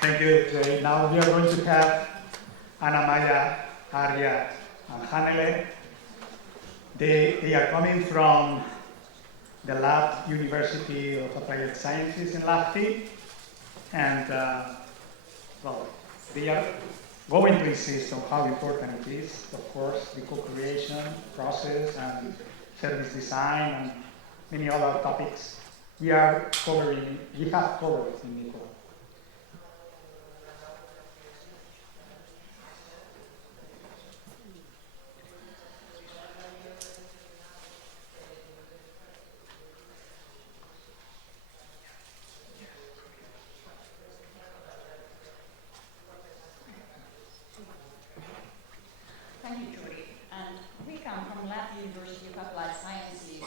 Thank you, Jay. Now we are going to have Annamaija, Arja, and Hannele. They are coming from the lab University of Applied Sciences in Lahti, and well, they are going to insist on how important it is, of course, the co-creation process and service design and many other topics we have covered in NICCoLLa. Thank you, Jordi. And we come from Lahti University of Applied Sciences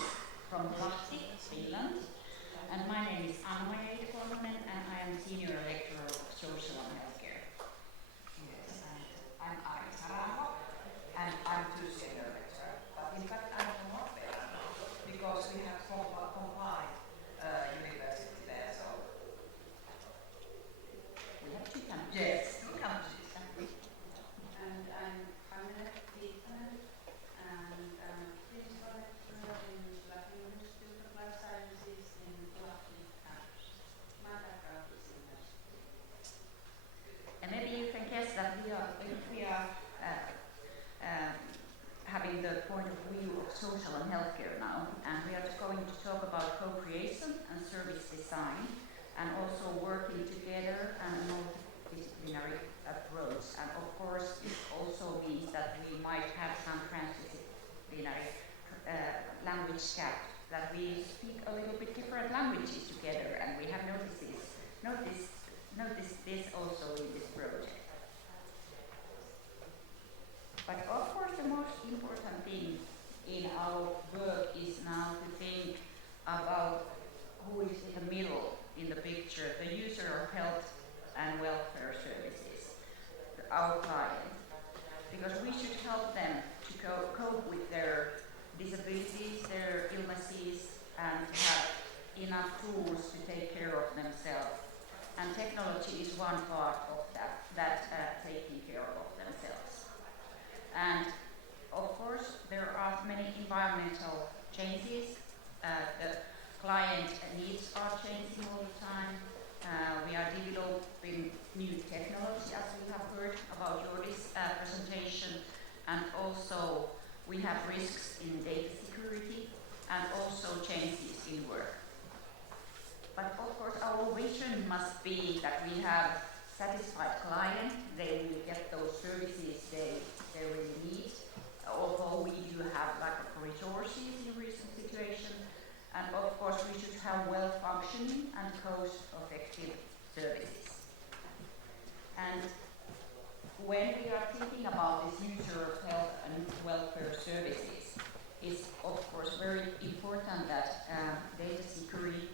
from Lahti, Finland. And my name is Annamaija Id-Korhonen, and I am Senior Lecturer of Social and Healthcare. Yes, and I'm Arja Sara-aho, and I'm too Senior Lecturer. But in fact, I'm from Norway, because we have combined university there, so... We have two campuses. Yes, two campuses. And I'm Hannele Tiittanen, and Principal Lecturer in Lahti University of Applied Sciences in Lahti campus. My background is in nursing. And maybe you can guess that we are having the point of view of social and healthcare now, and we are going to talk about co-creation and service design, and also working together and a multidisciplinary approach. And of course, it also means that we might have some transdisciplinary language gap, that we speak a little bit different languages together, and we have noticed this also in this project. But of course, the most important thing in our work is now to think about who is in the middle in the picture, the user of health and welfare services, our client. Because we should help them to cope with their disabilities, their illnesses, and have enough tools to take care of themselves. And technology is one part of that taking care of themselves. And of course, there are many environmental changes. The client needs are changing all the time. We are developing new technology, as we have heard about Jordi's presentation, and also we have risks in data security and also changes in work. But of course, our vision must be that we have satisfied clients, they will get those services they really need, although we do have lack of resources in recent situations. And of course, we should have well-functioning and cost-effective services. And when we are thinking about this user of health and welfare services, it's of course very important that data security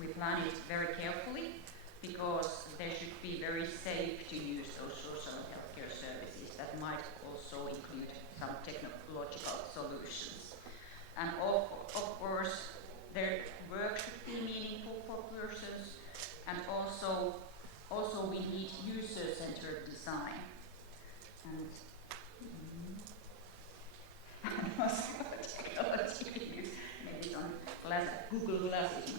we plan it very carefully, because they should be very safe to use those social and healthcare services that might also include some technological solutions. And of course, their work should be meaningful for persons, and also we need user-centered design. And also technology we use, maybe some Google Glasses.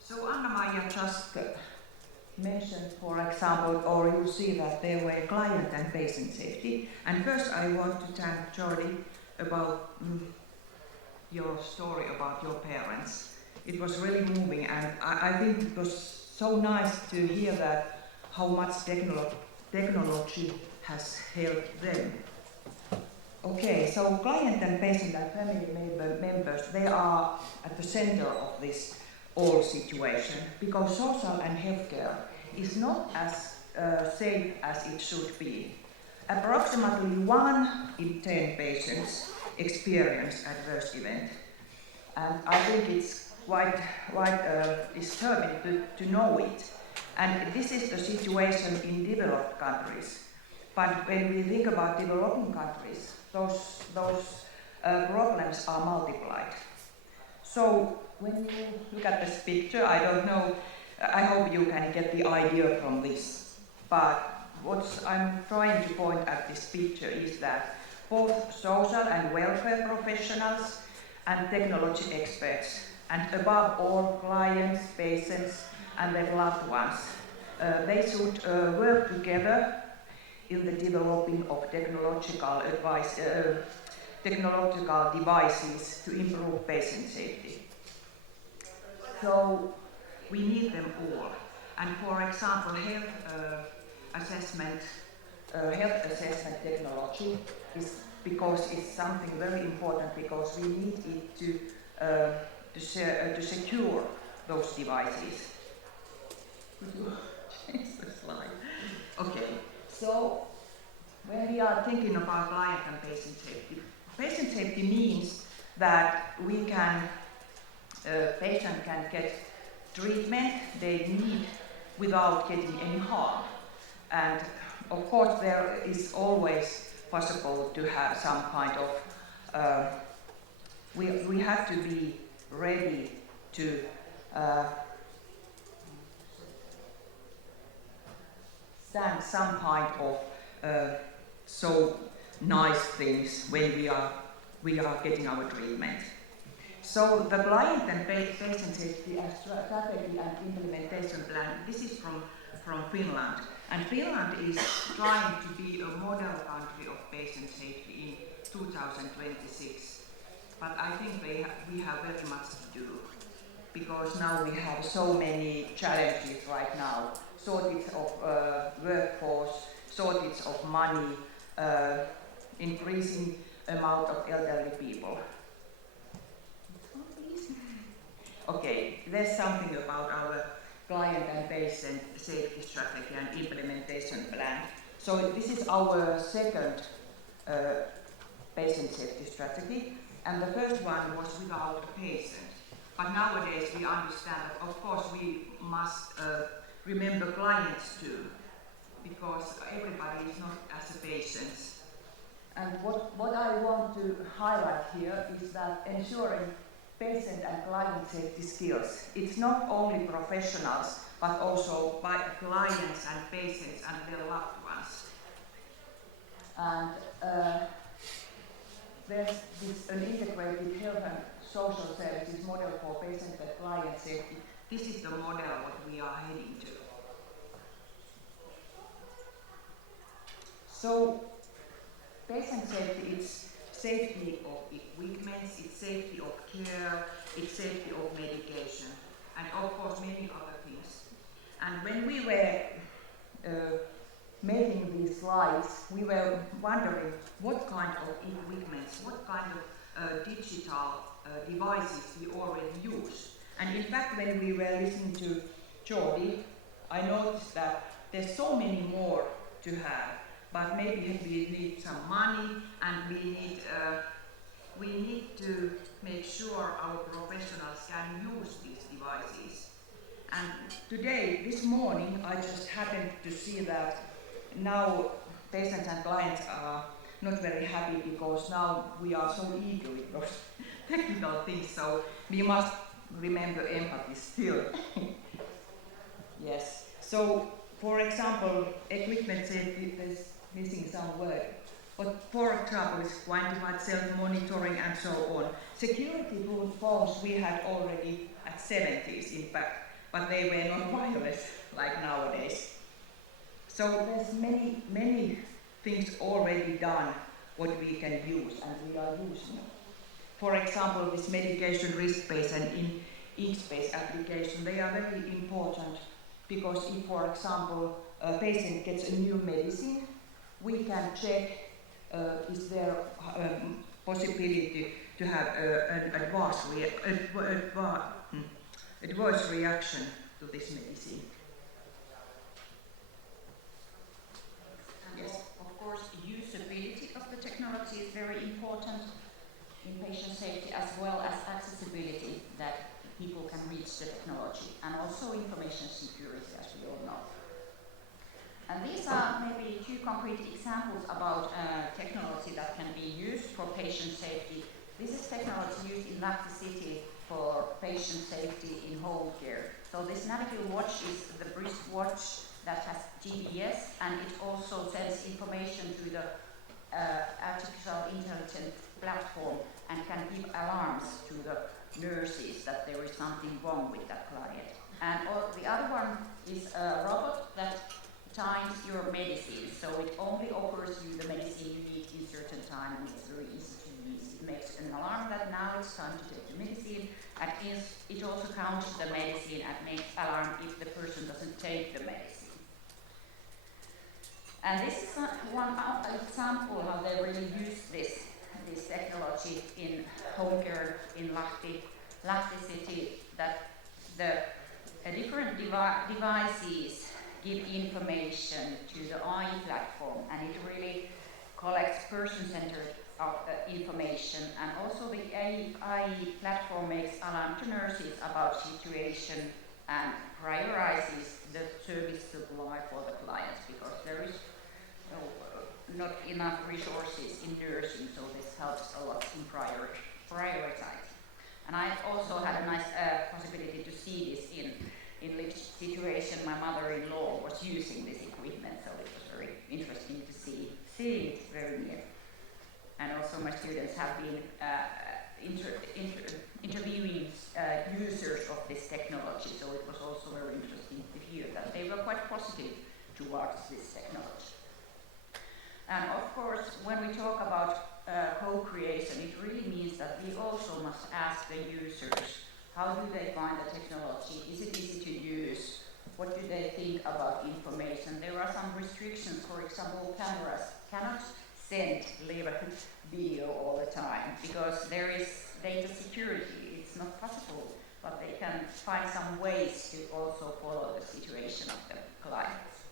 So Annamaija just mentioned, for example, or you see that there were client and patient safety. And first I want to thank Jordi about your story about your parents. It was really moving, and I think it was so nice to hear that how much technology has helped them. Okay, so client and patient and family members, they are at the center of this whole situation, because social and healthcare is not as safe as it should be. Approximately 1 in 10 patients experience adverse event, and I think it's quite disturbing to know it. And this is the situation in developed countries. But when we think about developing countries, those problems are multiplied. So when you look at this picture, I don't know, I hope you can get the idea from this. But what I'm trying to point at this picture is that both social and welfare professionals and technology experts, and above all clients, patients and their loved ones, they should work together in the developing of technological devices to improve patient safety. So we need them all. And for example, health assessment technology is because it's something very important, because we need it to secure those devices. Could you change the slide? Okay. So when we are thinking about client and patient safety means that we can, patient can get treatment they need without getting any harm. And of course there is always possible to have some kind of, we have to be ready to stand some kind of so nice things when we are getting our treatment. So the client and patient safety strategy and implementation plan, this is from Finland. And Finland is trying to be a model country of patient safety in 2026. But I think we have very much to do, because now we have so many challenges right now. Shortage of workforce, shortage of money, increasing amount of elderly people. Okay, there's something about our client and patient safety strategy and implementation plan. So this is our second patient safety strategy, and the first one was without a patient. But nowadays we understand that of course we must remember clients too, because everybody is not as a patient. And what I want to highlight here is that ensuring patient and client safety skills, it's not only professionals, but also by clients and patients and their loved ones. And there's an integrated health and social services model for patient and client safety. This is the model what we are heading to. So, patient safety is safety of equipment, it's safety of care, it's safety of medication, and of course many other things. And when we were making these slides, we were wondering what kind of equipment, what kind of digital devices we already use. And in fact, when we were listening to Jordi, I noticed that there's so many more to have. But maybe we need some money, and we need to make sure our professionals can use these devices. And today, this morning, I just happened to see that now patients and clients are not very happy, because now we are so eager with those technical things, so we must remember empathy still. Yes. So, for example, equipment safety, there's missing some word. But for example, is quantified self-monitoring and so on. Security phones we had already at 70s, in fact, but they were not wireless like nowadays. So there's many things already done what we can use, and we are using. For example, this medication risk-based and ink-based application, they are very important, because if, for example, a patient gets a new medicine, we can check is there possibility to have an adverse reaction to this medicine. And yes. Of course, usability of the technology is very important in patient safety, as well as accessibility, that people can reach the technology, and also information security, as we all know. And these are maybe two concrete examples about technology that can be used for patient safety This is technology used in Lahti city for patient safety in home care. So this Navigil watch is the wristwatch that has GPS, and it also sends information to the artificial intelligence platform and can give alarms to the nurses that there is something wrong with that client. And the other one is a robot that times your medicine, so it only offers you the medicine you need in certain time, and it's very easy to use. It makes an alarm that now it's time to take the medicine, and it also counts the medicine and makes alarm if the person doesn't take the medicine. And this is one example how they really use this technology in home care in Lahti city, that the different devices give information to the AI platform, and it really collects person-centered information, and also the AI platform makes alarm to nurses about situation and prioritizes the service supply for the clients, because there is not enough resources in nursing, so this helps a lot in prioritizing. And I also had a nice possibility to see this in lived situation. My mother-in-law was using this equipment, so it was very interesting to see it very near. And also my students have been interviewing users of this technology, so it was also very interesting to hear that they were quite positive towards this technology. And of course, when we talk about co-creation, it really means that we also must ask the users, how do they find the technology? Is it easy to use? What do they think about information? There are some restrictions. For example, cameras cannot send live video all the time because there is data security. It's not possible, but they can find some ways to also follow the situation of the clients.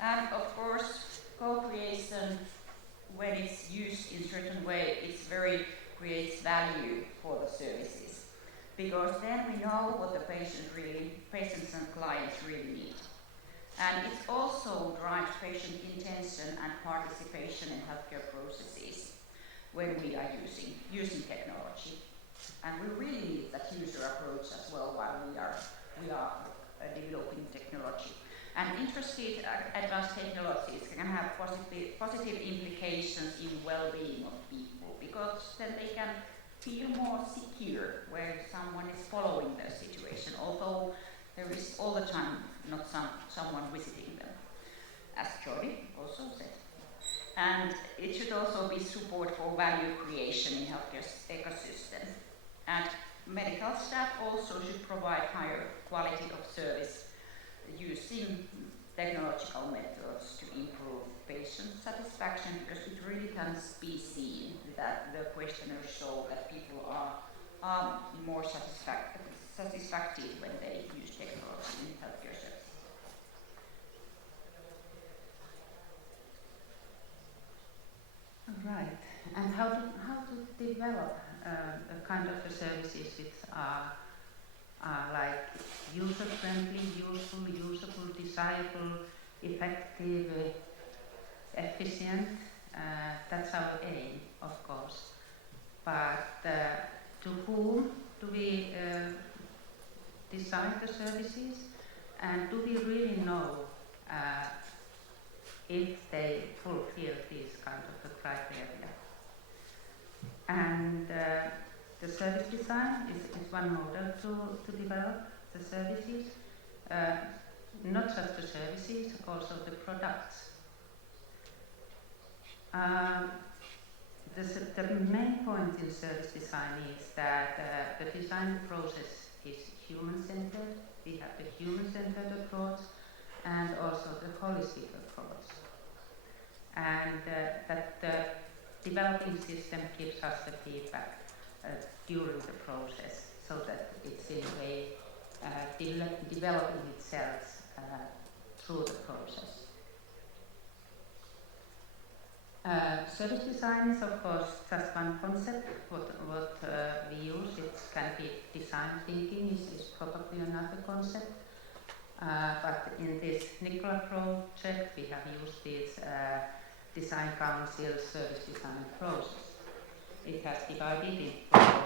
And of course, co-creation, when it's used in a certain way, creates value for the services, because then we know what the patients and clients really need. And it also drives patient intention and participation in healthcare processes when we are using technology. And we really need that user approach as well while we are developing technology. And interested advanced technologies can have positive implications in well-being of people, because then they can feel more secure where someone is following their situation, although there is all the time not someone visiting them, as Jordi also said. And it should also be support for value creation in healthcare ecosystem. And medical staff also should provide higher quality of service using technological methods to improve patient satisfaction, because it really can be seen that the questionnaires show that people are more satisfied when they use technology in healthcare services. Right. And how to develop a kind of the services which are like user-friendly, usable, desirable, effective, efficient. That's our aim, of course. But to whom do we design the services, and do we really know if they fulfill these kind of the criteria? And the service design is one model to develop the services, not just the services, also the products. The main point in service design is that the design process is human-centered. We have the human-centered approach and also the holistic approach. And that the developing system gives us the feedback during the process, so that it's in a way developing itself through the process. Service design is of course just one concept. What we use, it can be design thinking is probably another concept. But in this NICCoLLa project we have used this design council service design process. it has divided in 4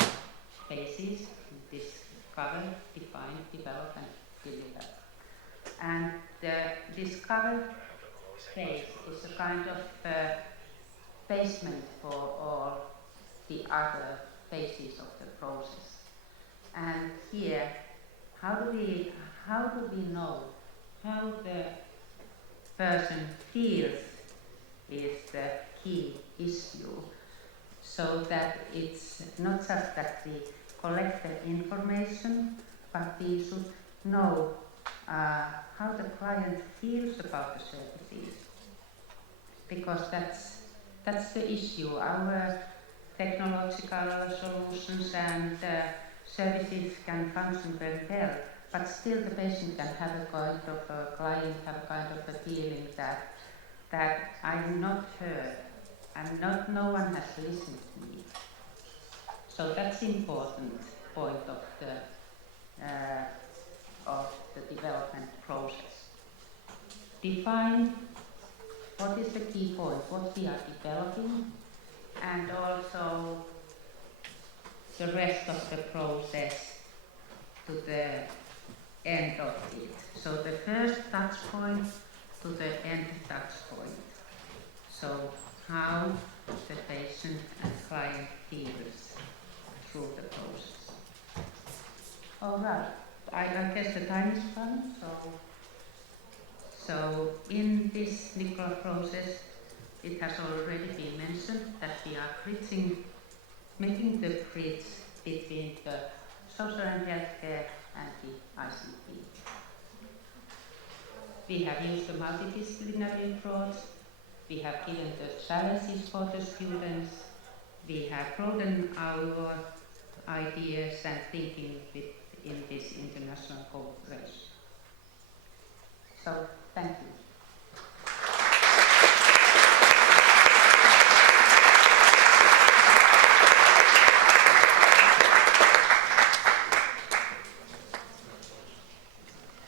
phases: discover, define, develop, and deliver. And the discover phase is a kind of basement for all the other phases of the process. And here, how do we know how the person feels is the key issue, so that it's not just that we collect the information, but we should know how the client feels about the services, because that's the issue. Our technological solutions and services can function very well, but still the patient can have a kind of a client have a kind of a feeling that I'm not heard and no one has listened to me. So that's important point of the development process. Define what is the key point, what we are developing, and also the rest of the process to the end of it. So the first touch point to the end touch point. So how the patient and client feels through the process. All right, I guess the time is gone, so in this NICCoLLa process, it has already been mentioned that we are making the bridge between the social and healthcare and the ICT. We have used a multidisciplinary approach. We have given the challenges for the students. We have broadened our ideas and thinking in this international cooperation. So, thank you.